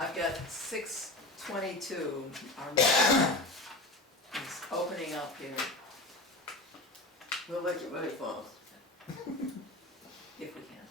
I've got 6:22, our meeting is opening up here, We'll make it very fast. if we can.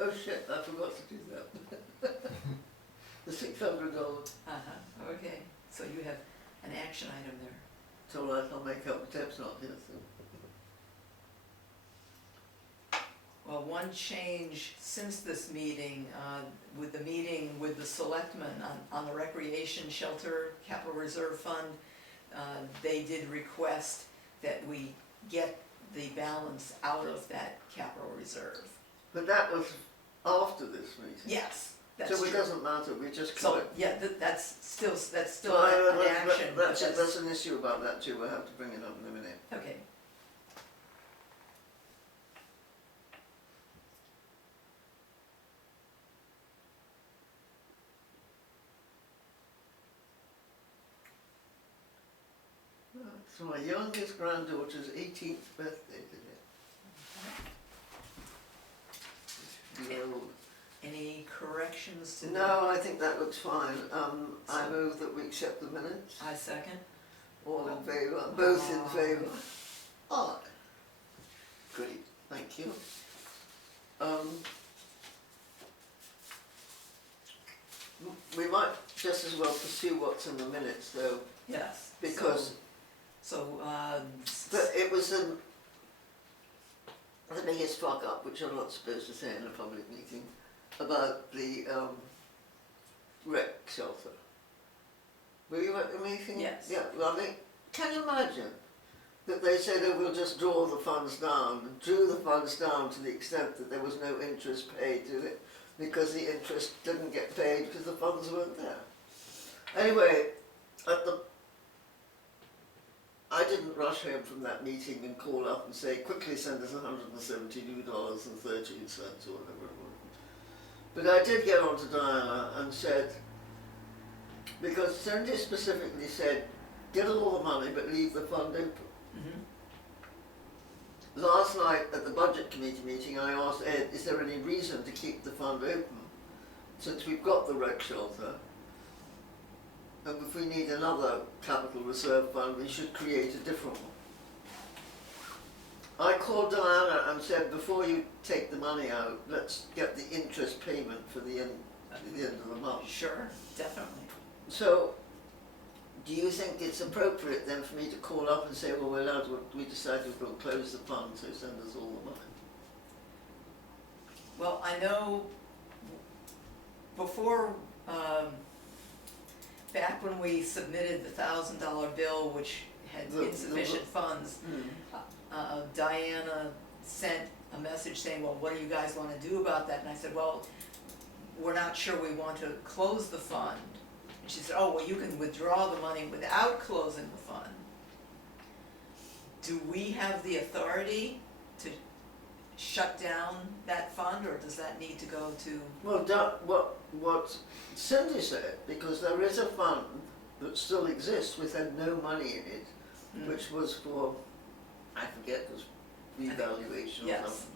Oh shit, I forgot to do that. The $600, Okay, so you have an action item there. it's all right, I'll make up, Deb's not here, so. Well, one change since this meeting, with the meeting with the selectmen on the recreation shelter capital reserve fund, they did request that we get the balance out of that capital reserve. But that was after this meeting. Yes, that's So true. it doesn't matter, we just So, could. yeah, that's still Well, an action. but That's an issue about that too, we'll have to bring it up in a minute. Okay. It's my youngest granddaughter's 18th birthday today. Year old. Any corrections to? No, I think that looks fine. I move that we accept the minutes. I second. All in favour, both in favour. Oh, great, thank you. We might just as well pursue what's in the minutes though, Yes. because So, but it was the biggest fuck up, which I'm not supposed to say in a public meeting, about the rec shelter. Were you at the meeting? Yes. Yeah, well, can you imagine that they said, oh, we'll just draw the funds down, and drew the funds down to the extent that there was no interest paid to it, because the interest didn't get paid because the funds weren't there. Anyway, I didn't rush home from that meeting and call up and say, quickly send us $172.13 or whatever it was. But I did get on to Diana and said, because Cindy specifically said, get all the money but leave the fund open. Last night at the budget committee meeting I asked Ed, is there any reason to keep the fund open since we've got the rec shelter? And if we need another capital reserve fund, we should create a different one. I called Diana and said, before you take the money out, let's get the interest payment for the end of the month. sure, definitely. So, do you think it's appropriate then for me to call up and say, well, we decided we'll close the fund, so send us all the money? Well, I know before, back when we submitted the $1,000 bill, which had insufficient funds, Diana sent a message saying, well, what do you guys want to do about that? And I said, well, we're not sure we want to close the fund. And she said, oh, well, you can withdraw the money without closing the fund. Do we have the authority to shut down that fund, or does that need to go to? Well, what Cindy said, because there is a fund that still exists which had no money in it, which was for, I forget, it was revaluation or Yes. something.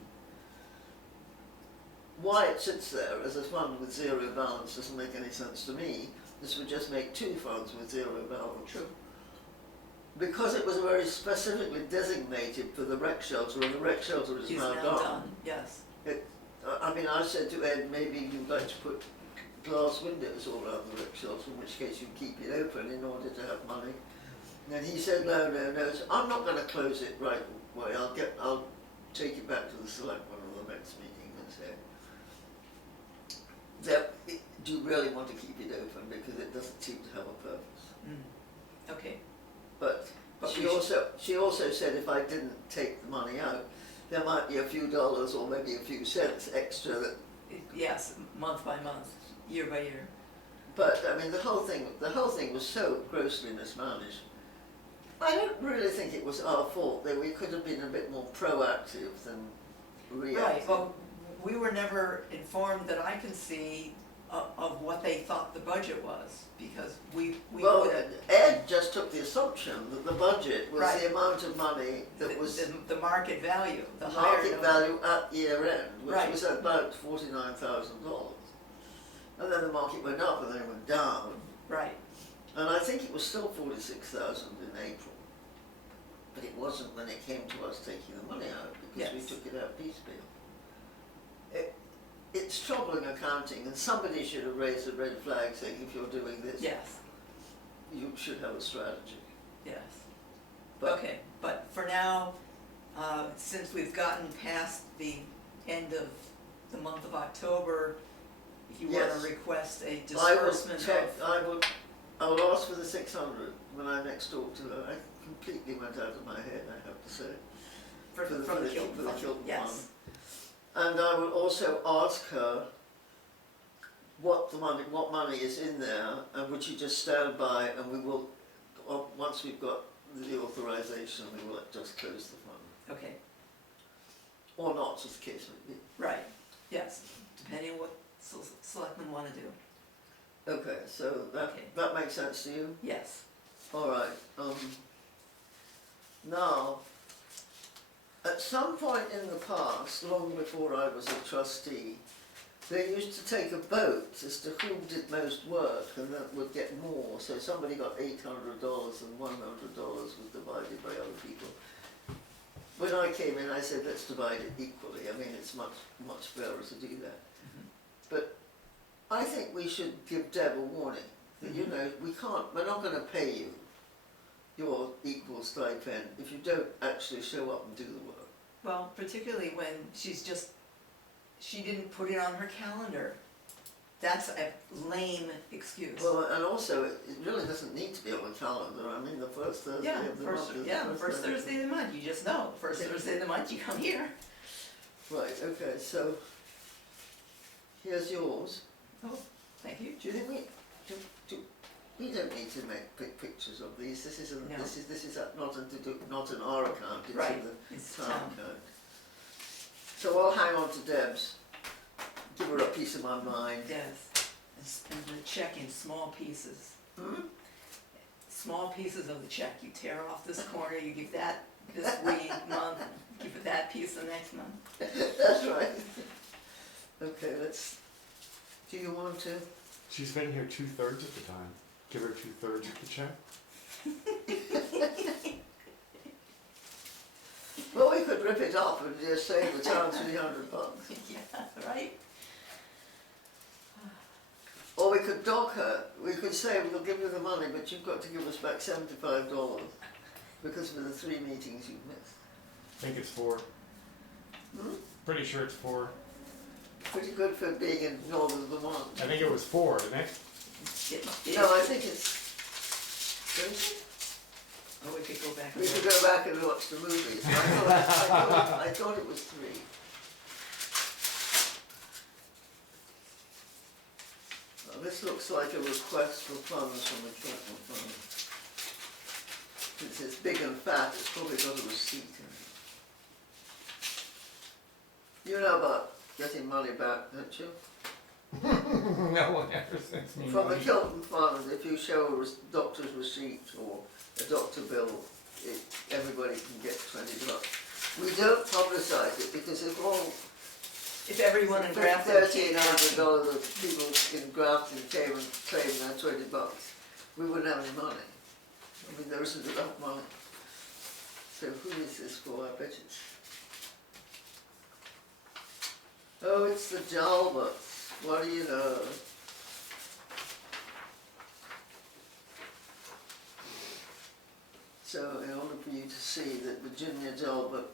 Why it sits there as a fund with zero balance doesn't make any sense to me. This would just make two funds with zero balance. True. Because it was very specifically designated for the rec shelter, and the rec shelter is He's now now gone. done, yes. I mean, I said to Ed, maybe you'd like to put glass windows all around the rec shelter, in which case you keep it open in order to have money. And he said, no, so I'm not going to close it right away. I'll take it back to the selectmen or the next meeting and say, do you really want to keep it open because it doesn't seem to have a purpose? Okay. But But She we should- also said if I didn't take the money out, there might be a few dollars or maybe a few cents extra that, Yes, month by month, year by year. but I mean the whole thing was so grossly mismanaged. I don't really think it was our fault, that we could have been a bit more proactive than reactive. Right, well, we were never informed that I can see of what they thought the budget was, because we Well, would have. Ed just took the assumption that the budget was Right. the amount of money that was The market value, the higher market number. value at year end, which Right. was about $49,000. And then the market went up and then it went down. Right, And I think it was still 46,000 in April. But it wasn't when it came to us taking the money out, because we Yes. took it out piecemeal. It's troubling accounting, and somebody should have raised a red flag saying, if you're doing this, yes, you should have a strategy. yes. But Okay, but for now, since we've gotten past the end of the month of October, if you wanna Yes. request a I will disbursement check, of, I will ask for the 600 when I next talk to her. I completely went out of my head, I have to say. from for the the Kilton Fund, Kilton yes. Fund. And I will also ask her what money is in there, and would she just stand by, and we will, once we've got the authorization, we will just close the fund. Okay, Or not, as the case may be. right, yes, depending on what selectmen wanna do, Okay, so Okay. that makes sense to you? yes. All right. Now, at some point in the past, long before I was a trustee, they used to take a vote as to who did most work, and that would get more. So somebody got $800 and $100 was divided by other people. When I came in, I said, let's divide it equally. I mean, it's much fairer to do that. Mhm. But I think we should give Deb a warning that, you know, we're not going to pay you your equal stipend if you don't actually show up and do the work. Well, particularly when she didn't put it on her calendar. That's a lame excuse. Well, and also, it really doesn't need to be on the calendar. I mean, the first Thursday Yeah, of the month is the first Thursday of the month, you just know, first Thursday of the month, you come here. Right, okay, so here's yours. Oh, thank you. Do you think we don't need to make pictures of these? This isn't. No. This is not an our account. It's Right, in the it's town town. account. So I'll hang on to Deb's. Give her a piece of my mind. Yes, and the check in small pieces. Hmm? Small pieces of the check, you tear off this corner, you give that this month, give it that piece the next month. That's right. Okay, let's. Do you want to? She's been here 2/3 of the time. Give her 2/3 of the check. Well, we could rip it up and just save the town $300. Yeah, right? Or we could dog her. We could say, we'll give you the money, but you've got to give us back $75 because of the 3 meetings you've missed. I think it's 4. Hmm? Pretty sure it's 4. Pretty good for being in northern Vermont. I think it was 4, isn't it? No, I think it's. Oh, we could go back. We and could look. go back and watch the movies. I thought it was 3. Well, this looks like a request for funds from the Kilton Fund. Since it's big and fat, it's probably got a receipt in it. You know about getting money back, don't you? No one ever sends me From the money. Kilton Fund, if you show a doctor's receipt or a doctor bill, everybody can get $20. We don't publicise it because If everyone in Grafton came out, $1,300 of people in Grafton came and claimed their $20, we wouldn't have any money. I mean, there isn't enough money. So who is this for? I bet it's. Oh, it's the Jalberts. What do you know? So in order for you to see that Virginia Jalbert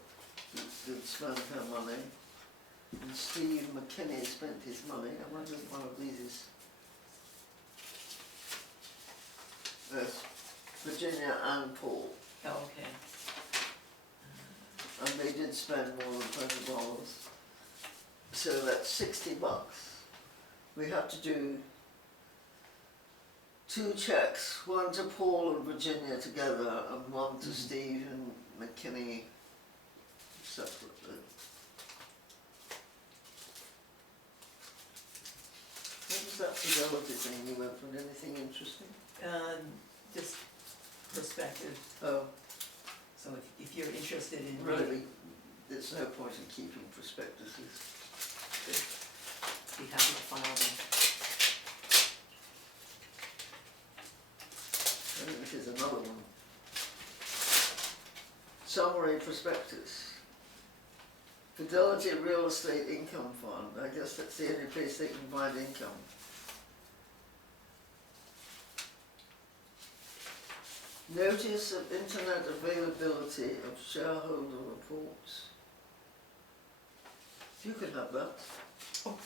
did spend her money, and Steve McKinney spent his money, I wonder if one of these is. Yes, Virginia and Paul. Oh, okay. and they did spend more than $20. So that's $60. We have to do 2 checks, one to Paul and Virginia together, and one to Steve and McKinney separately. What was that fidelity thing you went from? Anything interesting? Just perspective, Oh, so if you're interested in really? There's no point in keeping prospectuses. be happy to file them. I think this is another one. Summary prospectus. Fidelity Real Estate Income Fund. I guess that's the only place they can find income. Notice of internet availability of shareholder reports. You could have that. Oh,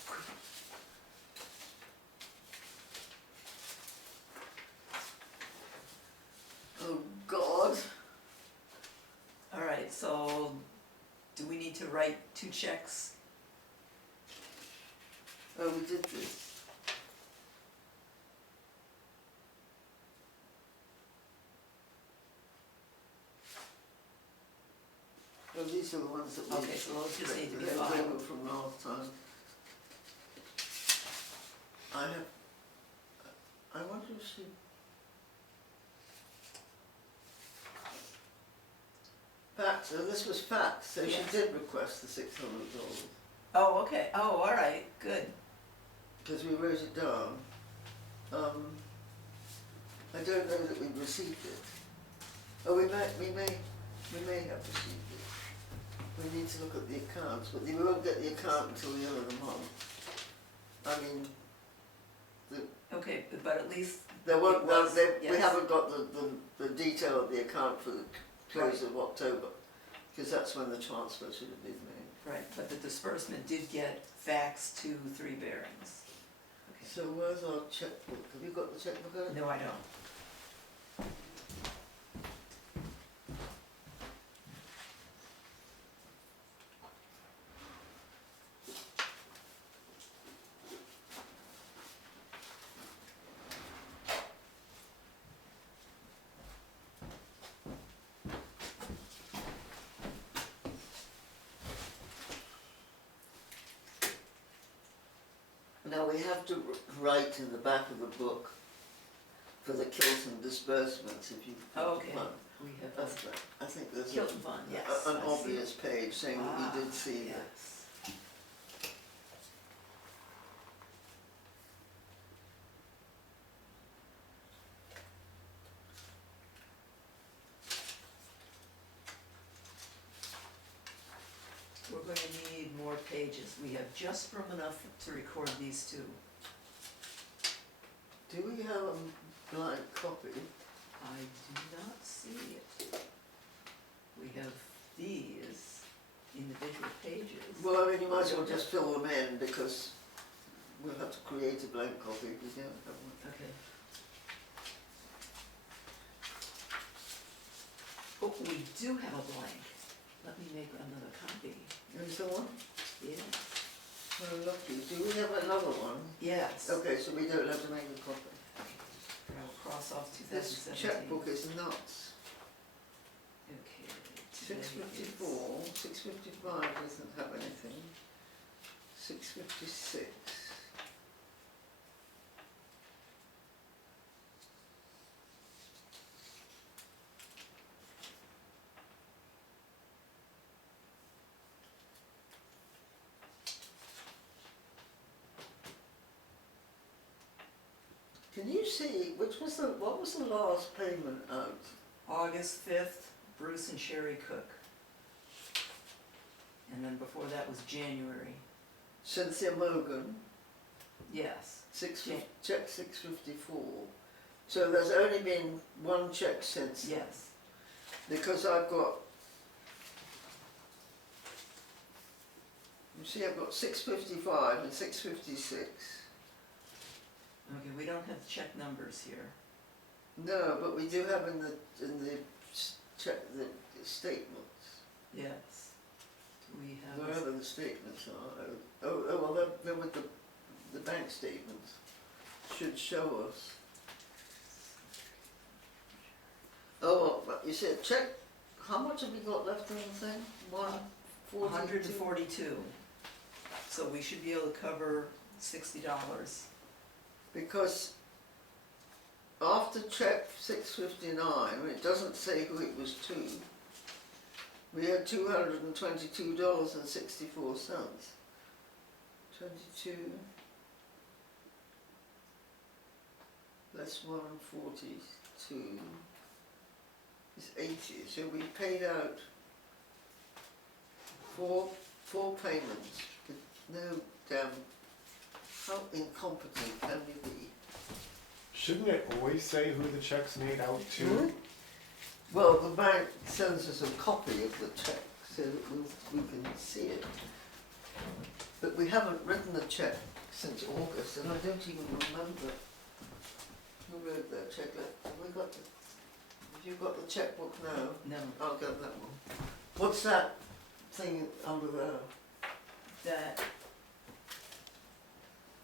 Oh God. all right, so do we need to write 2 checks? Oh, we did this. Oh, these are the ones that we... Okay, so those just need to be left filed. over from last time. I wonder if she... Fact, so this was fact, so Yes. she did request the $600, Oh, okay, oh, all right, good. because we wrote it down. I don't know that we've received it. Oh, we may have received it. We need to look at the accounts, but we won't get the account until the end of the month. I mean, Okay, but at least, there won't, It was, we yes. haven't got the detail of the account for the close of October, because that's when the transfer should have been made. right, but the disbursement did get faxed to 3 Bearings. Okay. So where's our checkbook? Have you got the checkbook out? No, I don't. Now we have to write in the back of the book for the Kilton disbursements, if you... Oh, okay. Well, We have I think there's Kilton Fund, yes. an I see. obvious page saying that we did see that. Yes. We're going to need more pages. We have just room enough to record these 2. Do we have a blank copy? I do not see it. We have these individual pages. Well, I mean, you might as well just fill them in, because we'll have to create a blank copy if we don't have one. Okay. Oh, we do have a blank. Let me make another copy. Is there one? Yeah. Oh, lucky. Do we have another one? Yes. Okay, so we don't have to make a copy. I'll cross off This 2017. checkbook is nuts. Okay. today 654, 655 doesn't have anything. 656. Can you see what was the last payment out? August 5th, Bruce and Sherry Cook. And then before that was January. Cynthia Morgan, Yes. check 654. So there's only been one check since. Yes. Because I've got, you see, I've got 655 and 656. Okay, we don't have check numbers here. No, but we do have in the check the statements, Yes. We have, wherever the statements are. Well, they're with the bank statements, should show us. Oh, but you said check, how much have we got left in the thing? 142. So we should be able to cover $60. Because after check 659, it doesn't say who it was to, we had $222.64. 22 less 142 is 80. So we paid out four payments with no damn. How incompetent can we be? Shouldn't it always say who the check's made out to? Hmm? Well, the bank sends us a copy of the cheque so that we can see it. But we haven't written a cheque since August, and I don't even remember who wrote that cheque. Have you got the chequebook now? No, I'll get that one. What's that thing under there? that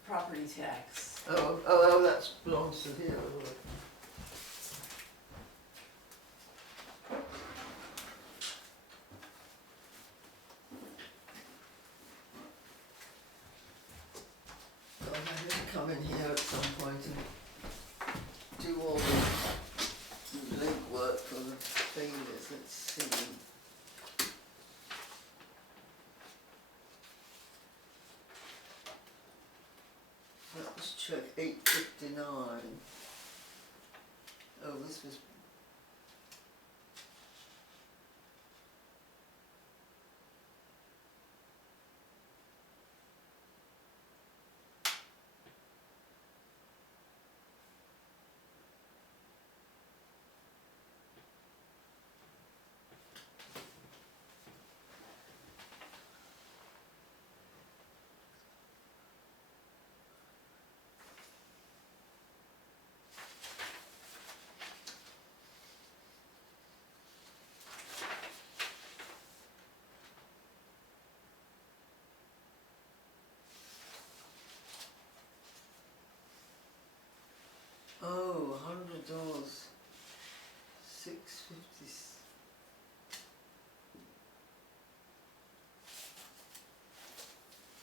property tax. Oh, that belongs to here. Isn't it? God, I need to come in here at some point and do all the link work for the failures. Let's see. That was check 859. Oh, this was. Oh, $100. 650.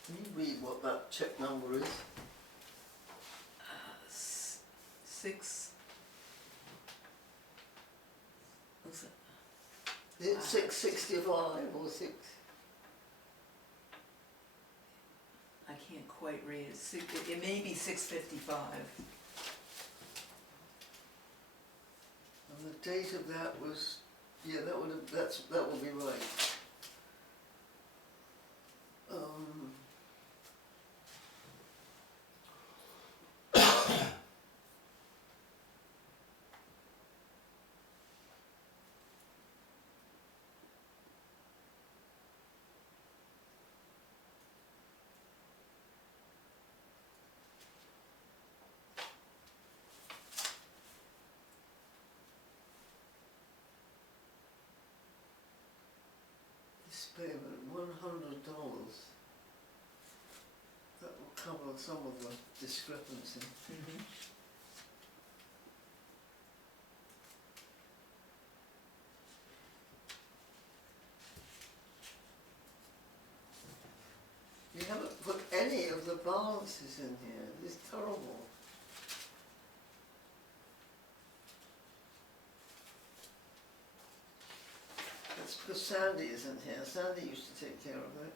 Can you read what that check number is? Six. What's it? Is it 665 or 6? I can't quite read it. It may be 655. And the date of that was, yeah, that will be right. This payment, $100. That will cover some of the discrepancy. Mm-hmm. You haven't put any of the balances in here. It's terrible. That's because Sandy isn't here. Sandy used to take care of that.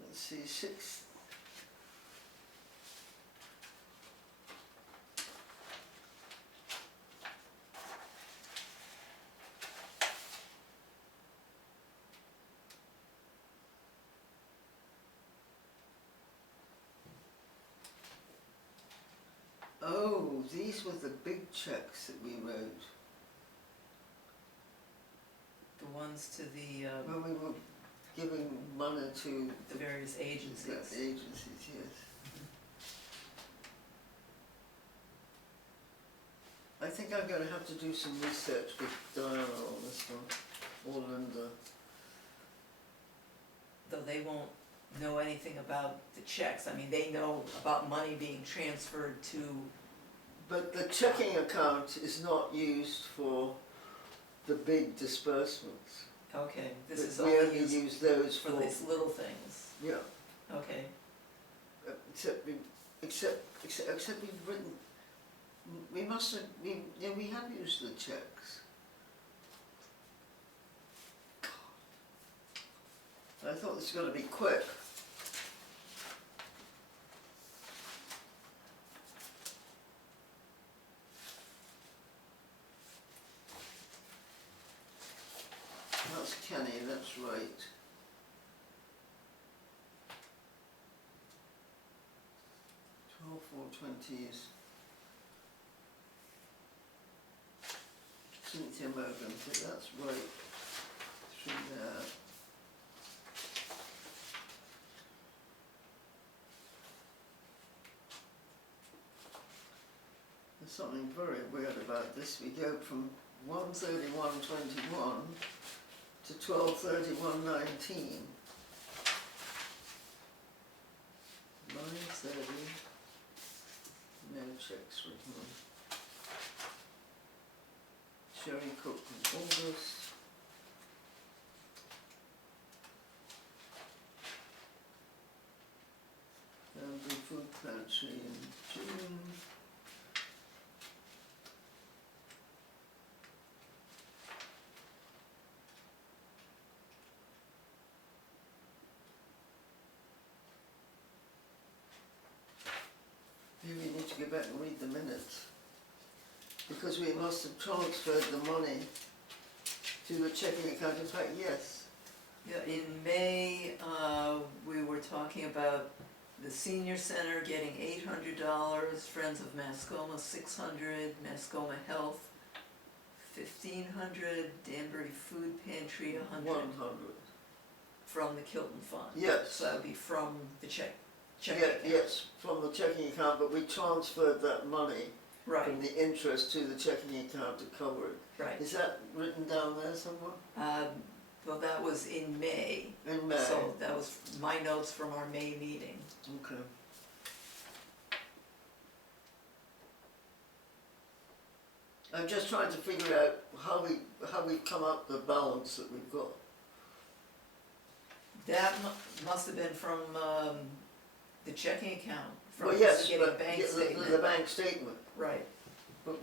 Let's see, 6. Oh, these were the big checks that we wrote The ones to the when we were giving money to various the agencies. agencies, yes. I think I'm gonna have to do some research with Diana on this one, or Linda. Though they won't know anything about the checks. I mean, they know about money being transferred to, But the checking account is not used for the big disbursements. okay, this is We only only used use those for for, these little things, yeah, okay. except we've written, we must have, we have used the checks. I thought this was gonna be quick. That's Kenny, that's right. $12,420 is Cynthia Morgan, so that's right through there. There's something very weird about this. We go from 131.21 to 1231.19. 9:30. No checks written. Sherry Cook in August. Bamboo Food Pantry in June. Maybe we need to go back and read the minutes. Because we must have transferred the money to the checking account. In fact, yes. Yeah, in May, we were talking about the senior center getting $800, Friends of Mascoma $600, Mascoma Health $1,500, Danbury Food Pantry $100 100. from the Kilton Fund. Yes. So that would be from the checking Yeah, account. yes, from the checking account, but we transferred that money Right, from the interest to the checking account to cover it. right. Is that written down there somewhere? Well, that was in May, In May? so that was my notes from our May meeting. Okay. I'm just trying to figure out how we've come up the balance that we've got. That must have been from the checking account, from Well, yes, getting a but bank yeah, statement. the bank statement, Right, but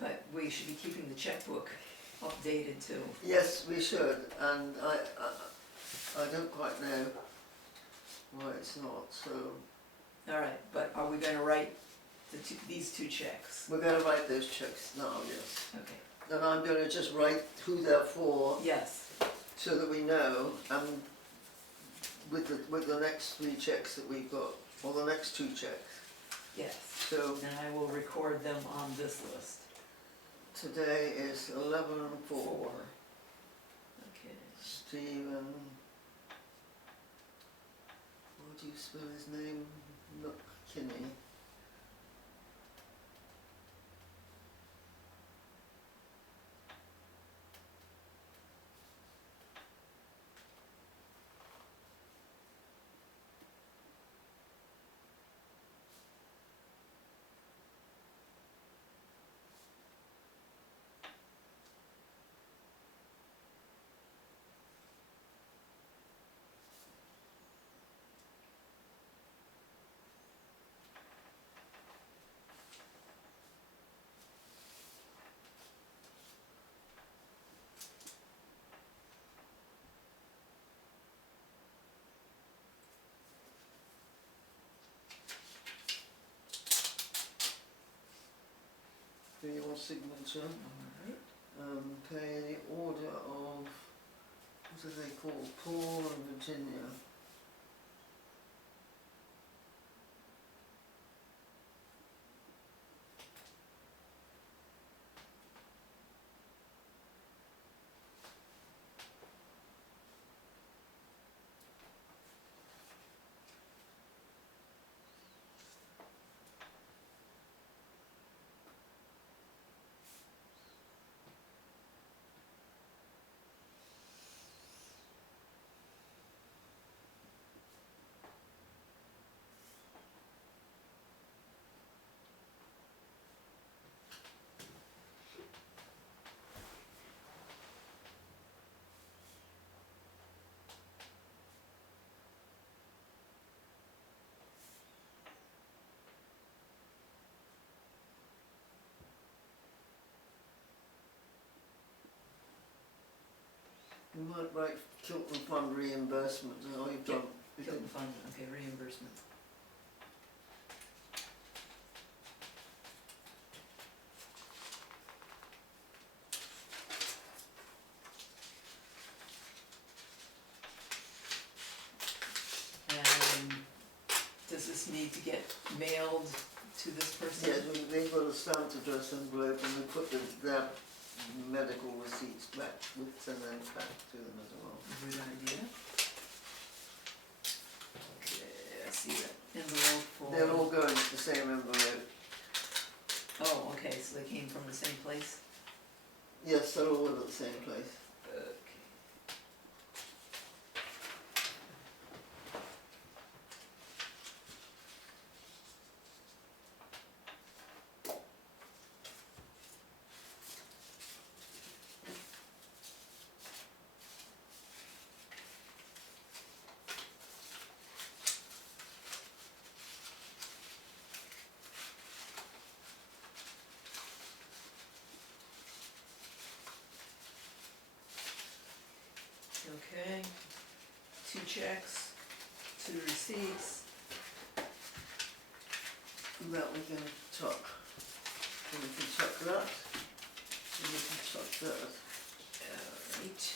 but we should be keeping the checkbook updated too. yes, we should, and I don't quite know why it's not, so All right, but are we gonna write these two checks? we're gonna write those checks now, yes. Okay, And I'm gonna just write who they're for, yes, so that we know, and with the next 3 checks that we've got, or the next 2 checks. yes. So And I will record them on this list. today is 11/4. 4. Okay, Stephen, what do you spell his name? McKinney. For your signature, all right. pay the order of, what are they called, Paul and Virginia. You might write Kilton Fund reimbursement, oh, you've done, you Kilton can, Fund, okay, reimbursement. And does this need to get mailed to this person? yes, they've got a stamped address envelope and they put their medical receipts back, we send them back to them as well. Good idea. Okay, I see that envelope for. They'll all go into the same envelope. Oh, okay, so they came from the same place? Yes, they're all at the same place. Okay. Okay, 2 checks, 2 receipts. That we can chuck. And we can chuck that. And we can chuck that. Alright.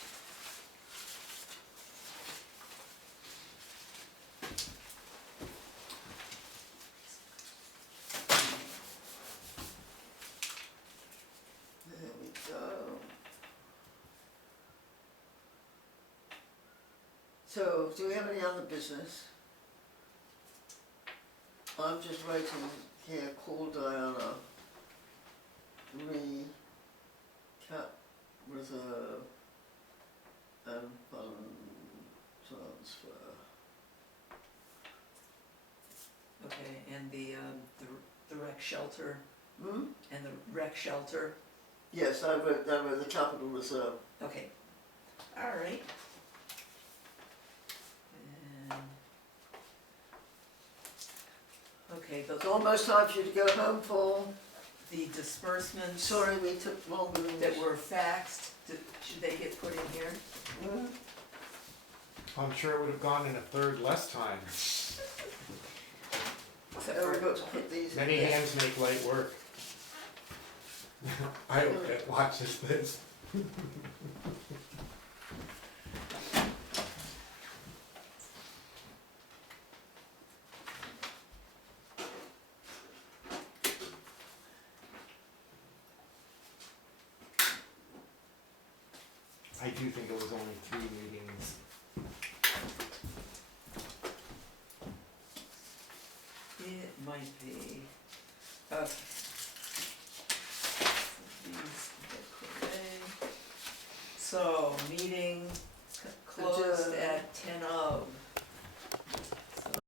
There we go. So, do we have any other business? I'm just writing here, call Diana, recap reserve and fund transfer. Okay, and the rec shelter, Hmm? and the rec shelter, Yes, I wrote the capital reserve. okay, alright. And, okay, It's almost time for you to go home, Paul. the disbursements Sorry we took longer than that were faxed, should they get put in here? Hmm? I'm sure it would have gone in a third less time. Except Oh, for- we've got to put these in. Many hands make light work. I hope that watches this. I do think it was only 3 meetings. It might be, okay. These get put away. So, meeting closed Adjourn. at 10 of.